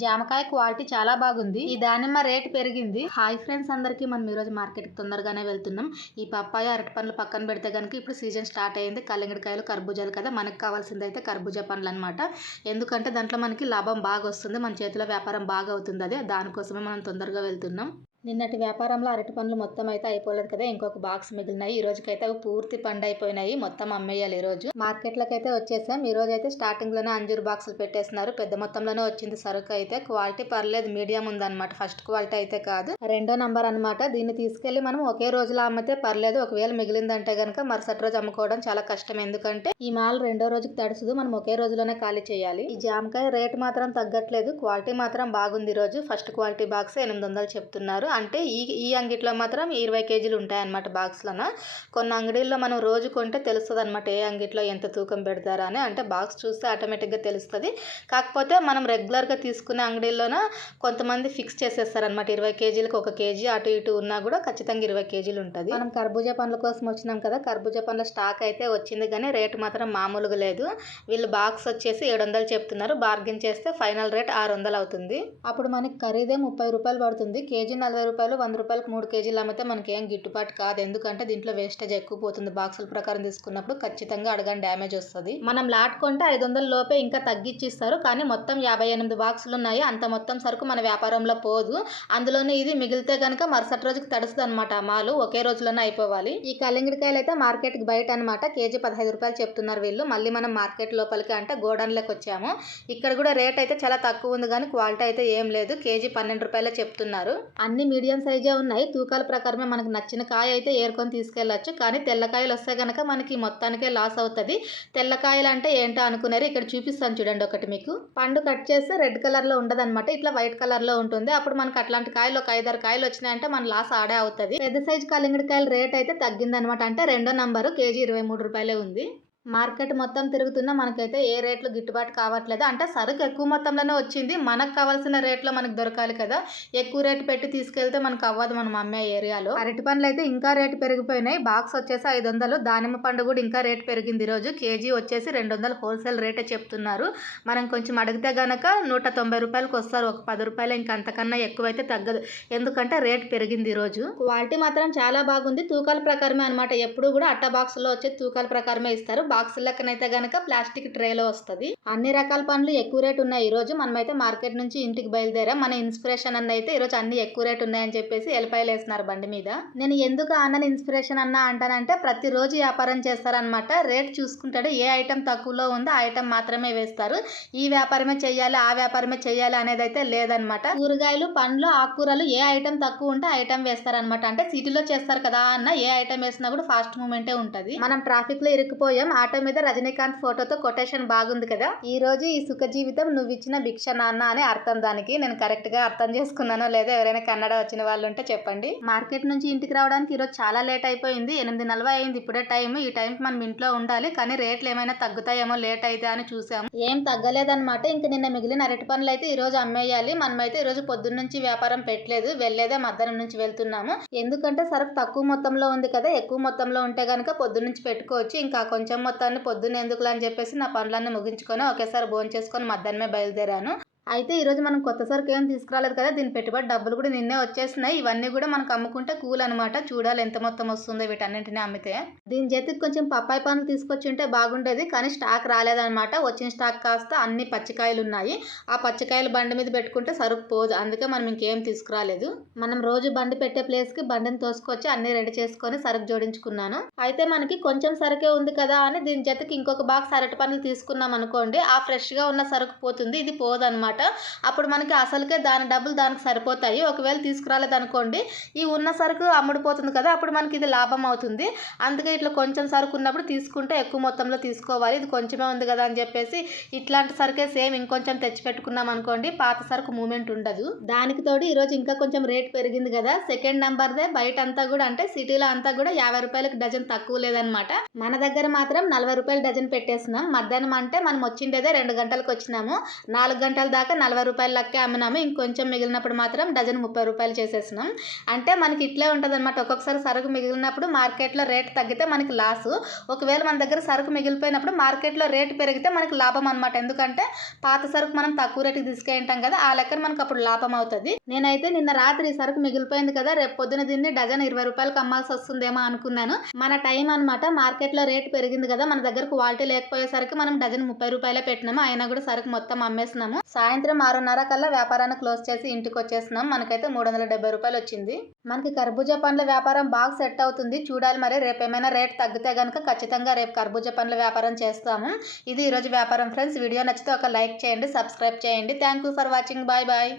జామకాయ క్వాలిటీ చాలా బాగుంది. ఈ దానిమ్మ రేట్ పెరిగింది. హాయ్ ఫ్రెండ్స్, అందరికీ మనం ఈరోజు మార్కెట్కి తొందరగానే వెళ్తున్నాం. ఈ పప్పాయ అరటి పండ్లు పక్కన పెడితే కనుక ఇప్పుడు సీజన్ స్టార్ట్ అయ్యింది. కల్లింగడికాయలు కర్బూజాలు కదా, మనకు కావాల్సింది అయితే కర్బూజా పండ్లు అనమాట. ఎందుకంటే దాంట్లో మనకి లాభం బాగా వస్తుంది, మన చేతిలో వ్యాపారం బాగా అవుతుంది. అదే దానికోసమే మనం తొందరగా వెళ్తున్నాం. నిన్నటి వ్యాపారంలో అరటి పండ్లు మొత్తం అయితే అయిపోలేదు కదా, ఇంకొక బాక్స్ మిగిలినాయి. ఈ రోజుకైతే అవి పూర్తి పండు అయిపోయినాయి, మొత్తం అమ్మేయాలి. ఈ రోజు మార్కెట్లోకి అయితే వచ్చేసాం. ఈ రోజు అయితే స్టార్టింగ్ లోనే అంజూరు బాక్సులు పెట్టేస్తున్నారు. పెద్ద మొత్తంలోనే వచ్చింది సరుకు అయితే. క్వాలిటీ పర్లేదు, మీడియం ఉందన్నమాట. ఫస్ట్ క్వాలిటీ అయితే కాదు, రెండో నంబర్ అనమాట. దీన్ని తీసుకెళ్లి మనం ఒకే రోజులో అమ్మితే పర్లేదు. ఒకవేళ మిగిలిందంటే గనక మరుసటి రోజు అమ్ముకోవడం చాలా కష్టం. ఎందుకంటే ఈ మాల్ రెండో రోజుకి తడుసుదు, మనం ఒకే రోజులోనే ఖాళీ చేయాలి. ఈ జామకాయ రేట్ మాత్రం తగ్గట్లేదు, క్వాలిటీ మాత్రం బాగుంది. ఈ రోజు ఫస్ట్ క్వాలిటీ బాక్స్ 800 చెప్తున్నారు. అంటే ఈ అంగిట్లో మాత్రం 20 కేజీలు ఉంటాయన్నమాట బాక్స్లోన. కొన్ని అంగడిల్లో మనం రోజు కొంటే తెలుస్తుంది అనమాట ఏ అంగిట్లో ఎంత తూకం పెడతారా అని. అంటే బాక్స్ చూస్తే ఆటోమేటిక్గా తెలుస్తుంది. కాకపోతే మనం రెగ్యులర్గా తీసుకునే అంగడిల్లోన కొంతమంది ఫిక్స్ చేసేస్తారనమాట. 20 కేజీలకు 1 కేజీ అటు ఇటు ఉన్నా కూడా ఖచ్చితంగా 20 కేజీలు ఉంటుంది. మనం కర్బూజా పండ్ల కోసం వచ్చినాం కదా, కర్బూజా పండ్ల స్టాక్ అయితే వచ్చింది, కానీ రేటు మాత్రం మామూలుగా లేదు. వీళ్ళు బాక్స్ వచ్చేసి 700 చెప్తున్నారు. బార్గెన్ చేస్తే ఫైనల్ రేట్ 600 అవుతుంది. అప్పుడు మనకి ఖరీదే 30 రూపాయలు పడుతుంది. కేజీ 40 రూపాయలు. 100 రూపాయలకు 3 కేజీలు అమ్మితే మనకి ఏం గిట్టుబాటు కాదు. ఎందుకంటే దీంట్లో వేస్టేజ్ ఎక్కువ పోతుంది. బాక్సుల ప్రకారం తీసుకున్నప్పుడు ఖచ్చితంగా అడగని డ్యామేజ్ వస్తుంది. మనం లాట్ కొంటే 500 లోపే ఇంకా తగ్గించిస్తారు. కానీ మొత్తం 58 బాక్సులు ఉన్నాయి. అంత మొత్తం సరుకు మన వ్యాపారంలో పోదు. అందులోనే ఇది మిగిలితే కనుక మరుసటి రోజుకి తడుస్తుంది అనమాట. మాలు ఒకే రోజులోనే అయిపోవాలి. ఈ కల్లింగడికాయలు అయితే మార్కెట్కి బయట అనమాట. కేజీ 15 రూపాయలు చెప్తున్నారు వీళ్ళు. మళ్ళీ మనం మార్కెట్ లోపలికి అంటే గోడౌన్లోకి వచ్చాము. ఇక్కడ కూడా రేట్ అయితే చాలా తక్కువ ఉంది, కానీ క్వాలిటీ అయితే ఏం లేదు. కేజీ 12 రూపాయలే చెప్తున్నారు. అన్ని మీడియం సైజే ఉన్నాయి. తూకాల ప్రకారమే మనకు నచ్చిన కాయ అయితే ఏరుకొని తీసుకెళ్ళచ్చు. కానీ తెల్లకాయలు వస్తే కనుక మనకి మొత్తానికే లాస్ అవుతుంది. తెల్లకాయలు అంటే ఏంటో అనుకున్నారు. ఇక్కడ చూపిస్తాను చూడండి ఒకటి మీకు. పండు కట్ చేస్తే రెడ్ కలర్ లో ఉండదు అనమాట, ఇట్లా వైట్ కలర్ లో ఉంటుంది. అప్పుడు మనకు అట్లాంటి కాయలు ఒక 5-6 కాయలు వచ్చినాయంటే మన లాస్ ఆడే అవుతుంది. పెద్ద సైజు కల్లింగడికాయల రేట్ అయితే తగ్గింది అనమాట. అంటే రెండో నంబరు కేజీ 23 రూపాయలే ఉంది. మార్కెట్ మొత్తం తిరుగుతున్నా మనకైతే ఏ రేట్లు గిట్టుబాటు కావట్లేదు. అంటే సరుకు ఎక్కువ మొత్తంలోనే వచ్చింది, మనకు కావాల్సిన రేట్లో మనకు దొరకాలి కదా. ఎక్కువ రేటు పెట్టి తీసుకెళ్తే మనకు అవ్వదు మనం అమ్మే ఏరియాలో. అరటి పండ్లు అయితే ఇంకా రేటు పెరిగిపోయినాయి. బాక్స్ వచ్చేసి 500. దానిమ్మ పండు కూడా ఇంకా రేటు పెరిగింది. ఈరోజు కేజీ వచ్చేసి 200 హోల్సేల్ రేటే చెప్తున్నారు. మనం కొంచెం అడిగితే గనక 190 రూపాయలకు వస్తారు. ఒక 10 రూపాయలు ఇంకా అంతకన్నా ఎక్కువైతే తగ్గదు, ఎందుకంటే రేట్ పెరిగింది. ఈరోజు క్వాలిటీ మాత్రం చాలా బాగుంది. తూకాల ప్రకారమే అనమాట. ఎప్పుడు కూడా అట్ట బాక్సులో వచ్చే తూకాల ప్రకారమే ఇస్తారు. బాక్స్ లెక్కనైతే గనక ప్లాస్టిక్ ట్రేలో వస్తుంది. అన్ని రకాల పండ్లు ఎక్కువ రేట్ ఉన్నాయి. ఈ రోజు మనమైతే మార్కెట్ నుంచి ఇంటికి బయలుదేరా. మన ఇన్స్పిరేషన్ అన్న అయితే ఈరోజు అన్ని ఎక్కువ రేట్ ఉన్నాయని చెప్పేసి ఎల్లిపాయలు వేస్తున్నారు బండి మీద. నేను ఎందుకు అన్నని ఇన్స్పిరేషన్ అన్న అంటానంటే ప్రతిరోజు వ్యాపారం చేస్తారనమాట. రేట్ చూసుకుంటాడు, ఏ ఐటమ్ తక్కువలో ఉందో ఆ ఐటమ్ మాత్రమే వేస్తారు. ఈ వ్యాపారమే చెయ్యాలి ఆ వ్యాపారమే చెయ్యాలి అనేది అయితే లేదనమాట. కూరగాయలు పండ్లు ఆకుకూరలు ఏ ఐటమ్ తక్కువ ఉంటే ఆ ఐటమ్ వేస్తారనమాట. అంటే సిటీలో చేస్తారు కదా అన్న, ఏ ఐటమ్ వేసినా కూడా ఫాస్ట్ మూమెంటే ఉంటుంది. మనం ట్రాఫిక్ లో ఇరుక్కుపోయాం. ఆటో మీద రజనీకాంత్ ఫోటోతో కొటేషన్ బాగుంది కదా. ఈ రోజు ఈ సుఖ జీవితం నువ్వు ఇచ్చిన భిక్ష నాన్న అని అర్థం. దానికి నేను కరెక్ట్ గా అర్థం చేసుకున్నానో లేదా ఎవరైనా కన్నడ వచ్చిన వాళ్ళు ఉంటే చెప్పండి. మార్కెట్ నుంచి ఇంటికి రావడానికి ఈరోజు చాలా లేట్ అయిపోయింది. 8:40 అయింది ఇప్పుడే టైం. ఈ టైంకి మనం ఇంట్లో ఉండాలి, కానీ రేట్లు ఏమైనా తగ్గుతాయేమో లేట్ అయితే అని చూసాము. ఏం తగ్గలేదన్నమాట. ఇంక నిన్న మిగిలిన అరటి పండ్లు అయితే ఈ రోజు అమ్మేయాలి. మనమైతే ఈ రోజు పొద్దున్న నుంచి వ్యాపారం పెట్టలేదు, వెళ్ళేదే మధ్యాహ్నం నుంచి వెళ్తున్నాము. ఎందుకంటే సరుకు తక్కువ మొత్తంలో ఉంది కదా. ఎక్కువ మొత్తంలో ఉంటే కనుక పొద్దున్న నుంచి పెట్టుకోవచ్చు. ఇంకా కొంచెం మొత్తాన్ని పొద్దున్న ఎందుకులా అని చెప్పేసి నా పనులన్నీ ముగించుకొని ఒకేసారి భోంచేసుకొని మధ్యాహ్నమే బయలుదేరాను. అయితే ఈరోజు మనం కొత్త సరుకు ఏం తీసుకురాలేదు కదా, దీని పెట్టుబడి డబ్బులు కూడా నిన్నే వచ్చేసినాయి. ఇవన్నీ కూడా మనకు అమ్ముకుంటే కూల్ అనమాట. చూడాలి ఎంత మొత్తం వస్తుందో వీటన్నింటినీ అమ్మితే. దీని చేతికి కొంచెం పప్పాయి పండ్లు తీసుకొచ్చి ఉంటే బాగుండేది, కానీ స్టాక్ రాలేదనమాట. వచ్చిన స్టాక్ కాస్త అన్ని పచ్చికాయలు ఉన్నాయి. ఆ పచ్చికాయలు బండి మీద పెట్టుకుంటే సరుకు పోదు, అందుకే మనం ఇంకేం తీసుకురాలేదు. మనం రోజు బండి పెట్టే ప్లేస్ కి బండిని తోసుకొచ్చి అన్ని రెడీ చేసుకొని సరుకు జోడించుకున్నాను. అయితే మనకి కొంచెం సరుకే ఉంది కదా అని దీని జతకి ఇంకొక బాక్స్ అరటి పండ్లు తీసుకున్నాం అనుకోండి, ఆ ఫ్రెష్ గా ఉన్న సరుకు పోతుంది, ఇది పోదన్నమాట. అప్పుడు మనకి అసలుకే దాని డబ్బులు దానికి సరిపోతాయి. ఒకవేళ తీసుకురాలేదనుకోండి, ఈ ఉన్న సరుకు అమ్ముడుపోతుంది కదా, అప్పుడు మనకి ఇది లాభం అవుతుంది. అందుకే ఇట్లా కొంచెం సరుకు ఉన్నప్పుడు తీసుకుంటే ఎక్కువ మొత్తంలో తీసుకోవాలి. ఇది కొంచెమే ఉంది కదా అని చెప్పేసి ఇట్లాంటి సరుకే సేమ్ ఇంకొంచెం తెచ్చి పెట్టుకున్నాం అనుకోండి, పాత సరుకు మూమెంట్ ఉండదు. దానికి తోడు ఈరోజు ఇంకా కొంచెం రేట్ పెరిగింది కదా. సెకండ్ నెంబర్దే బయట అంతా కూడా, అంటే సిటీలో అంతా కూడా 50 రూపాయలకు డజన్ తక్కువ లేదనమాట. మన దగ్గర మాత్రం 40 రూపాయలు డజన్ పెట్టేసినాం. మధ్యాహ్నం అంటే మనం వచ్చిండేదే 2 గంటలకు వచ్చినాము. 4 గంటల దాకా దాకా 40 రూపాయల లెక్కే అమ్మినాము. ఇంకొంచెం మిగిలినప్పుడు మాత్రం డజన్ 30 రూపాయలు చేసేసినాం. అంటే మనకి ఇట్లే ఉంటుందన్నమాట. ఒక్కొక్కసారి సరుకు మిగిలినప్పుడు మార్కెట్లో రేట్ తగ్గితే మనకి లాసు. ఒకవేళ మన దగ్గర సరుకు మిగిలిపోయినప్పుడు మార్కెట్లో రేటు పెరిగితే మనకి లాభం అనమాట. ఎందుకంటే పాత సరుకు మనం తక్కువ రేటుకి తీసుకెళ్తాం కదా, ఆ లెక్కన మనకు అప్పుడు లాభం అవుతుంది. నేనైతే నిన్న రాత్రి ఈ సరుకు మిగిలిపోయింది కదా, రేపు పొద్దున దీన్ని డజన్ 20 రూపాయలకు అమ్మాల్సి వస్తుందేమో అనుకున్నాను. మన టైం అనమాట. మార్కెట్లో రేటు పెరిగింది కదా, మన దగ్గర క్వాలిటీ లేకపోయేసరికి మనం డజన్ 30 రూపాయలే పెట్టినాము. అయినా కూడా సరుకు మొత్తం అమ్మేసినాము. సాయంత్రం 6:30 కల్లా వ్యాపారాన్ని క్లోజ్ చేసి ఇంటికి వచ్చేసినాం. మనకైతే 370 రూపాయలు వచ్చింది. మనకి కర్బూజా పండ్ల వ్యాపారం బాగా సెట్ అవుతుంది. చూడాలి మరి రేపు ఏమైనా రేట్ తగ్గితే కనుక ఖచ్చితంగా రేపు కర్బూజా పండ్ల వ్యాపారం చేస్తాము. ఇది ఈరోజు వ్యాపారం ఫ్రెండ్స్. వీడియో నచ్చితే ఒక లైక్ చేయండి, సబ్స్క్రైబ్ చేయండి. Thank you for watching. Bye bye.